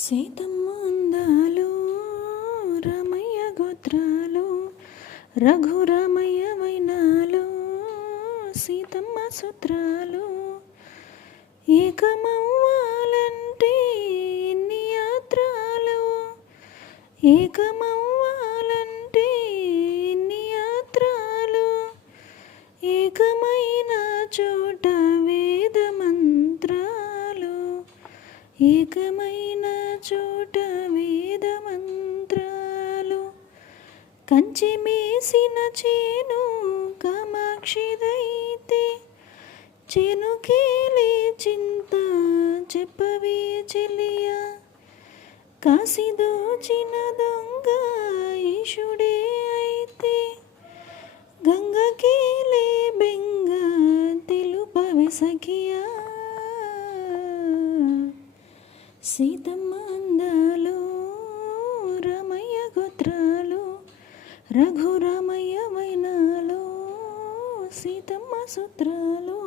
సీతమ్మ అందాలు రామయ్య గోత్రాలు రఘురామయ్య వైనాలు సీతమ్మ సూత్రాలు ఏకమవ్వాలంటే ఎన్ని యాత్రాలు ఏకమవ్వాలంటే ఎన్ని యాత్రాలు ఏకమైన చోట వేద మంత్రాలు ఏకమైన చోట వేద మంత్రాలు కంచి మేసిన చేను కామాక్షిదైతే చేనుకేలే చింత చెప్పవే చెలియా కాసి దోచిన దొంగ ఈశుడే అయితే గంగకేలే బెంగ తెలుపవే సఖియా సీతమ్మ అందాలు రామయ్య గోత్రాలు రఘురామయ్య వైనాలు సీతమ్మ సూత్రాలు.